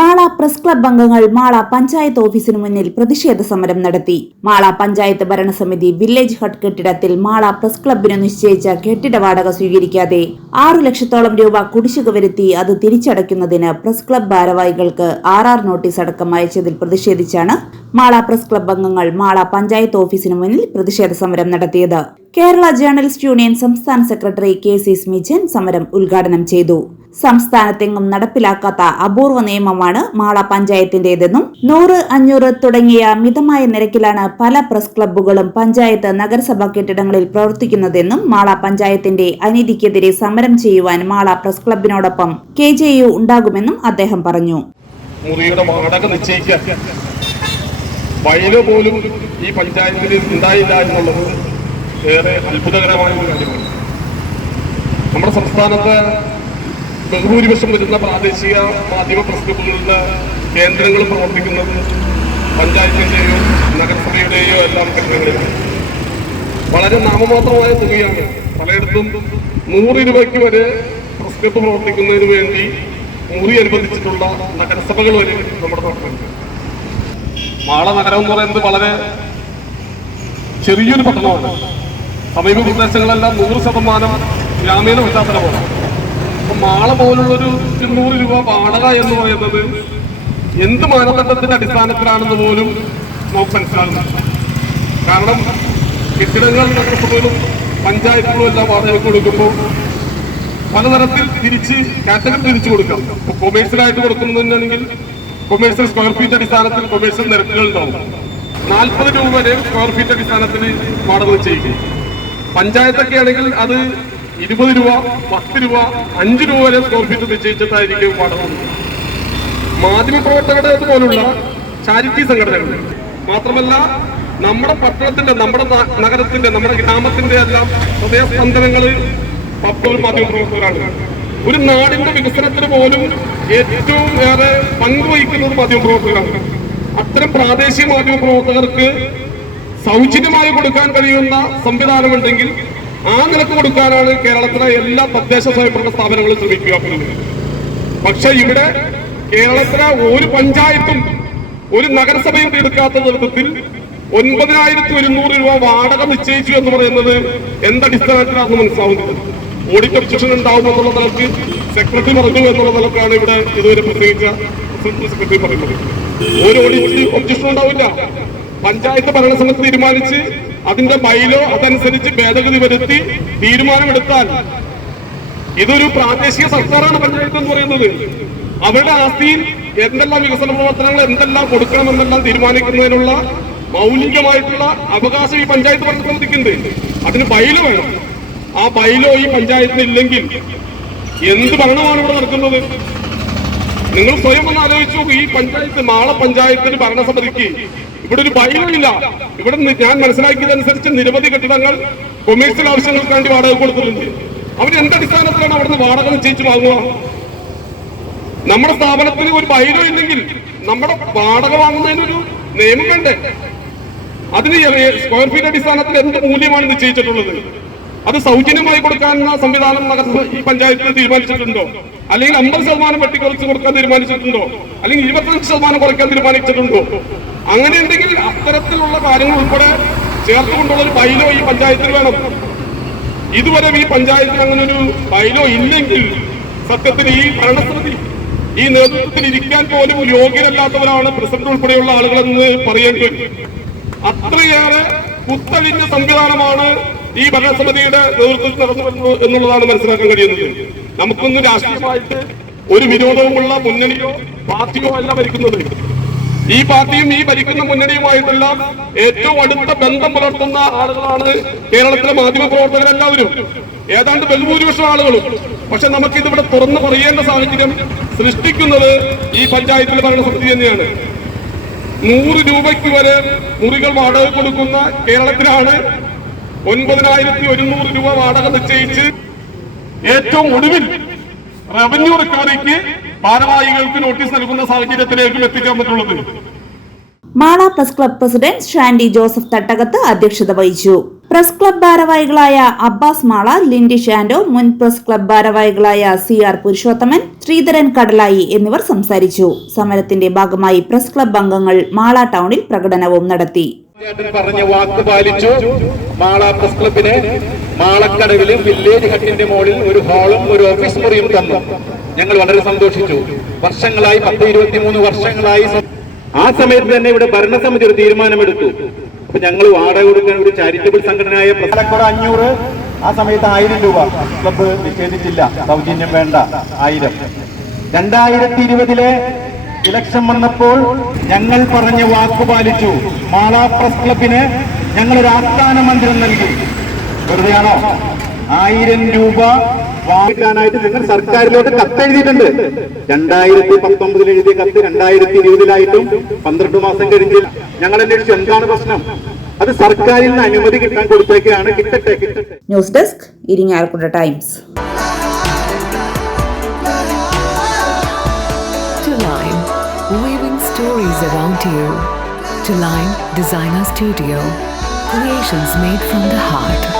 Mala press club അംഗങ്ങൾ മാള പഞ്ചായത്ത് ഓഫീസിന് മുന്നിൽ പ്രതിഷേധ സമരം നടത്തി. മാള പഞ്ചായത്ത് ഭരണസമിതി വില്ലേജ് ഹട്ട് കെട്ടിടത്തിൽ മാള പ്രസ് ക്ലബിന് നിശ്ചയിച്ച കെട്ടിട വാടക സ്വീകരിക്കാതെ ആറു ലക്ഷത്തോളം രൂപ കുടിശ്ശിക വരുത്തി അത് തിരിച്ചടയ്ക്കുന്നതിന് പ്രസ് ക്ലബ് ഭാരവാഹികൾക്ക് ആർ ആർ നോട്ടീസ് അടക്കം അയച്ചതിൽ പ്രതിഷേധിച്ചാണ് മാള പ്രസ് ക്ലബ് അംഗങ്ങൾ മാള പഞ്ചായത്ത് ഓഫീസിന് മുന്നിൽ പ്രതിഷേധ സമരം നടത്തിയത്. കേരള ജേർണലിസ്റ്റ് യൂണിയൻ സംസ്ഥാന സെക്രട്ടറി കെ സി സ്മിജൻ സമരം ഉദ്ഘാടനം ചെയ്തു. സംസ്ഥാനത്തെങ്ങും നടപ്പിലാക്കാത്ത അപൂർവ നിയമമാണ് മാള പഞ്ചായത്തിന്റേതെന്നും നൂറ് അഞ്ഞൂറ് തുടങ്ങിയ മിതമായ നിരക്കിലാണ് പല പ്രസ് ക്ലബ്ബുകളും പഞ്ചായത്ത് നഗരസഭാ കെട്ടിടങ്ങളിൽ പ്രവർത്തിക്കുന്നതെന്നും മാള പഞ്ചായത്തിന്റെ അനീതിക്കെതിരെ സമരം ചെയ്യുവാൻ മാള പ്രസ് ക്ലബിനോടൊപ്പം കെ ജെ യു ഉണ്ടാകുമെന്നും അദ്ദേഹം പറഞ്ഞു. പോലും ഈ പഞ്ചായത്തിൽ ഉണ്ടായില്ല എന്നുള്ളത് ഏറെ അത്ഭുതകരമായ ഒരു കാര്യമാണ്. നമ്മുടെ സംസ്ഥാനത്ത് ബഹുഭൂരിപക്ഷം വരുന്ന പ്രാദേശിക മാധ്യമ പ്രസ്തുതങ്ങളുടെ കേന്ദ്രങ്ങൾ പ്രവർത്തിക്കുന്നത് പഞ്ചായത്തിന്റെയോ നഗരസഭയുടെയോ എല്ലാം കേന്ദ്രങ്ങളിലാണ്. വളരെ നാമമാത്രമായ തുകയാണ്. പലയിടത്തും നൂറ് രൂപയ്ക്ക് വരെ പ്രസ് പ്രവർത്തിക്കുന്നതിന് വേണ്ടി മുറി അനുവദിച്ചിട്ടുള്ള നഗരസഭകൾ വരെ നമ്മുടെ നാട്ടിലുണ്ട്. മാള നഗരം എന്ന് പറയുന്നത് വളരെ ചെറിയൊരു പട്ടണമാണ്. സമീപ പ്രദേശങ്ങളെല്ലാം നൂറ് ശതമാനം ഗ്രാമീണ അപ്പൊ മാള പോലുള്ളൊരു ഇരുന്നൂറ് രൂപ വാടക എന്ന് പറയുന്നത് എന്ത് മാനദണ്ഡത്തിന്റെ അടിസ്ഥാനത്തിലാണെന്ന് പോലും നമുക്ക് മനസ്സിലാകുന്നില്ല. കാരണം കെട്ടിടങ്ങൾ പോലും പഞ്ചായത്തുകളും എല്ലാം വാടക കൊടുക്കുമ്പോൾ പലതരത്തിൽ തിരിച്ച് കാറ്റഗറി തിരിച്ചു കൊടുക്കാം. ഇപ്പൊ കൊമേഴ്സ്യലായിട്ട് കൊടുക്കുന്നതിനാണെങ്കിൽ കൊമേഴ്സ്യൽ സ്ക്വയർ ഫീറ്റ് അടിസ്ഥാനത്തിൽ കൊമേഴ്സ്യൽ നിരക്കുകൾ ഉണ്ടാവും. നാൽപ്പത് രൂപ വരെ സ്ക്വയർ ഫീറ്റ് അടിസ്ഥാനത്തിൽ വാടക ചെയ്യുകയും പഞ്ചായത്തൊക്കെ ആണെങ്കിൽ അത് ഇരുപത് രൂപ പത്ത് രൂപ അഞ്ച് രൂപ വരെ സ്ക്വയർ ഫീറ്റ് നിശ്ചയിച്ചിട്ടായിരിക്കും പ്രവർത്തകരുടെ മാധ്യമപ്രവർത്തകരുടെ പോലുള്ള ചാരിറ്റി സംഘടനകൾ മാത്രമല്ല നമ്മുടെ പട്ടണത്തിന്റെ നമ്മുടെ നഗരത്തിന്റെ നമ്മുടെ ഗ്രാമത്തിന്റെ എല്ലാം ഹൃദയസ്പന്ദനങ്ങൾ പപ്പോൾ മാധ്യമപ്രവർത്തകരാണ് ഒരു നാടിന്റെ വികസനത്തിന് പോലും ഏറ്റവും ഏറെ പങ്കുവഹിക്കുന്നത് മാധ്യമപ്രവർത്തകരാണ് അത്തരം പ്രാദേശിക മാധ്യമപ്രവർത്തകർക്ക് സൗജന്യമായി കൊടുക്കാൻ കഴിയുന്ന സംവിധാനമുണ്ടെങ്കിൽ ആ നിലയ്ക്ക് കൊടുക്കാനാണ് കേരളത്തിലെ എല്ലാ തദ്ദേശ സ്വയംഭരണ സ്ഥാപനങ്ങളും ശ്രമിക്കുക. പക്ഷെ ഇവിടെ കേരളത്തിലെ ഒരു പഞ്ചായത്തും ഒരു നഗരസഭയും എടുക്കാത്ത നേതൃത്വത്തിൽ ഒൻപതിനായിരത്തി ഒരുന്നൂറ് രൂപ വാടക നിശ്ചയിച്ചു എന്ന് പറയുന്നത് എന്തടിസ്ഥാനത്തിലാണെന്ന് മനസ്സിലാവുന്നത് ഓഡിറ്റ് ഒബ്ജക്ഷൻ ഉണ്ടാവും എന്നുള്ള നിലയ്ക്ക് സെക്രട്ടറി പറഞ്ഞു എന്നുള്ള നിലക്കാണ് ഇവിടെ ഇതുവരെ പ്രത്യേകിച്ച സെക്രട്ടറി പറയുന്നത്. ഒരു ഓഡിറ്റ് ഒബ്ജക്ഷൻ ഉണ്ടാവില്ല. പഞ്ചായത്ത് ഭരണസമിതി തീരുമാനിച്ച് അതിന്റെ മൈലോ അതനുസരിച്ച് ഭേദഗതി വരുത്തി തീരുമാനമെടുത്താൽ ഇതൊരു പ്രാദേശിക സർക്കാരാണ് പഞ്ചായത്ത് എന്ന് പറയുന്നത്. അവരുടെ ആസ്തിയിൽ എന്തെല്ലാം വികസന പ്രവർത്തനങ്ങൾ എന്തെല്ലാം കൊടുക്കണമെന്നെല്ലാം തീരുമാനിക്കുന്നതിനുള്ള മൗലികമായിട്ടുള്ള അവകാശം ഈ പഞ്ചായത്ത് ഭരണസമിതിക്കുണ്ട്. അതിന് ബൈലോ വേണം. ആ ബൈലോ ഈ പഞ്ചായത്തിന് ഇല്ലെങ്കിൽ എന്ത് ഭരണമാണ് ഇവിടെ നടക്കുന്നത്? നിങ്ങൾ സ്വയം ഒന്ന് ആലോചിച്ചു ഈ പഞ്ചായത്ത് നാളെ പഞ്ചായത്തിന് ഭരണസമിതിക്ക് ഇവിടെ ഒരു ഭയമില്ല ഇവിടെ ഞാൻ മനസ്സിലാക്കിയതനുസരിച്ച് നിരവധി കെട്ടിടങ്ങൾ കൊമേഴ്സ്യൽ ആവശ്യങ്ങൾക്ക് വേണ്ടി വാടക കൊടുക്കുന്നുണ്ട് അവരെന്ത് അടിസ്ഥാനത്തിലാണ് അവിടുന്ന് വാടക നിശ്ചയിച്ച് വാങ്ങുക? നമ്മുടെ സ്ഥാപനത്തിന് ഒരു ഭയരോ ഇല്ലെങ്കിൽ നമ്മുടെ വാടക വാങ്ങുന്നതിനൊരു നിയമം വേണ്ടേ? അതിന് സ്ക്വയർ ഫീറ്റ് അടിസ്ഥാനത്തിൽ എന്ത് മൂല്യമാണ് നിശ്ചയിച്ചിട്ടുള്ളത്? അത് സൗജന്യമായി കൊടുക്കാനുള്ള സംവിധാനം ഈ പഞ്ചായത്തിൽ തീരുമാനിച്ചിട്ടുണ്ടോ? അല്ലെങ്കിൽ അമ്പത് ശതമാനം വെട്ടിക്കുറച്ച് കൊടുക്കാൻ തീരുമാനിച്ചിട്ടുണ്ടോ? അല്ലെങ്കിൽ ഇരുപത്തഞ്ച് ശതമാനം കുറയ്ക്കാൻ തീരുമാനിച്ചിട്ടുണ്ടോ? അങ്ങനെ ഉണ്ടെങ്കിൽ അത്തരത്തിലുള്ള കാര്യങ്ങൾ ഉൾപ്പെടെ ചേർത്തുകൊണ്ടുള്ള ഒരു ബൈലോ ഈ പഞ്ചായത്തിൽ വേണം. ഇതുവരെ ഈ പഞ്ചായത്തിൽ അങ്ങനെ ഒരു ബൈലോ ഇല്ലെങ്കിൽ സത്യത്തിൽ ഈ ഭരണസമിതി ഈ നേതൃത്വത്തിൽ ഇരിക്കാൻ പോലും യോഗ്യരല്ലാത്തവരാണ് പ്രസിഡന്റ് ഉൾപ്പെടെയുള്ള ആളുകളെന്ന് പറയേണ്ടി വരും. അത്രയേറെ കുത്തഴിഞ്ഞ സംവിധാനമാണ് ഈ ഭരണസമിതിയുടെ നേതൃത്വത്തിൽ നടന്നു എന്നുള്ളതാണ് മനസ്സിലാക്കാൻ കഴിയുന്നത്. നമുക്കൊന്ന് രാഷ്ട്രീയമായിട്ട് ഒരു വിരോധവുമുള്ള മുന്നണിയോ പാർട്ടിയോ അല്ല ഭരിക്കുന്നത്. ഈ പാർട്ടിയും ഈ ഭരിക്കുന്ന മുന്നണിയുമായിട്ടെല്ലാം ഏറ്റവും അടുത്ത ബന്ധം പുലർത്തുന്ന ആളുകളാണ് കേരളത്തിലെ മാധ്യമ പ്രവർത്തകരെല്ലാവരും. ഏതാണ്ട് ബഹുഭൂരിപക്ഷം ആളുകളും. പക്ഷെ നമുക്കിതിവിടെ തുറന്നു പറയേണ്ട സാഹചര്യം സൃഷ്ടിക്കുന്നത് ഈ പഞ്ചായത്തിലെ ഭരണസമിതി തന്നെയാണ്. നൂറ് രൂപയ്ക്ക് വരെ മുറികൾ വാടക കൊടുക്കുന്ന കേരളത്തിലാണ് ഒൻപതിനായിരത്തി ഒരുന്നൂറ് രൂപ വാടക നിശ്ചയിച്ച് ഏറ്റവും ഒടുവിൽ റവന്യൂ റിക്കവറിക്ക് ഭാരവാഹികൾക്ക് നോട്ടീസ് നൽകുന്ന സാഹചര്യത്തിലേക്കും എത്തിക്കാൻ പറ്റുള്ളത്. Mala press club president Shandy Joseph തട്ടകത്ത് അധ്യക്ഷത വഹിച്ചു. പ്രസ് ക്ലബ് ഭാരവാഹികളായ അബ്ബാസ് മാള ലിൻഡി ഷാൻഡോ മുൻ പ്രസ് ക്ലബ് ഭാരവാഹികളായ സി ആർ പുരുഷോത്തമൻ ശ്രീധരൻ കടലായി എന്നിവർ സംസാരിച്ചു. സമരത്തിന്റെ ഭാഗമായി പ്രസ് ക്ലബ് അംഗങ്ങൾ മാള ടൗണിൽ പ്രകടനവും നടത്തി. പറഞ്ഞ വാക്ക് പാലിച്ചു. മാള പ്രസ് ക്ലബിന് മാളക്കടവിൽ വില്ലേജ് ഹട്ടിന്റെ മുകളിൽ ഒരു ഹാളും ഒരു ഓഫീസ് മുറിയും തന്നു. ഞങ്ങൾ വളരെ സന്തോഷിച്ചു. വർഷങ്ങളായി പത്ത് ഇരുപത്തിമൂന്ന് വർഷങ്ങളായി ആ സമയത്ത് തന്നെ ഇവിടെ ഭരണസമിതി ഒരു തീരുമാനമെടുത്തു. അപ്പൊ ഞങ്ങൾ വാടക കൊടുക്കാൻ ഒരു ചാരിറ്റബിൾ സംഘടനയായ അഞ്ഞൂറ് ആ സമയത്ത് ആയിരം രൂപ. ക്ലബ് നിഷേധിച്ചില്ല. സൗജന്യം വേണ്ട. ആയിരം. രണ്ടായിരത്തി ഇരുപതിലെ ഇലക്ഷൻ വന്നപ്പോൾ ഞങ്ങൾ പറഞ്ഞ വാക്ക് പാലിച്ചു. മാള പ്രസ് ക്ലബിന് ഞങ്ങൾ ഒരു ആസ്ഥാന മന്ദിരം നൽകി. വെറുതെയാണോ? ആയിരം രൂപ വാങ്ങിക്കാനായിട്ട് ഞങ്ങൾ സർക്കാരിലോട്ട് കത്തെഴുതിയിട്ടുണ്ട് രണ്ടായിരത്തി പത്തൊമ്പതിൽ എഴുതിയ കത്ത് രണ്ടായിരത്തി ഇരുപതിലായിട്ടും പന്ത്രണ്ട് മാസം കഴിഞ്ഞ് ഞങ്ങൾ അന്വേഷിച്ചു എന്താണ് പ്രശ്നം അത് സർക്കാരിൽ നിന്ന് അനുമതി കിട്ടാൻ കൊടുത്തേക്കാണ് കിട്ടട്ടെ കിട്ടട്ടെ news desk Irinjalakuda times weaving stories around you. To Line Designer Studio, creations made from the heart.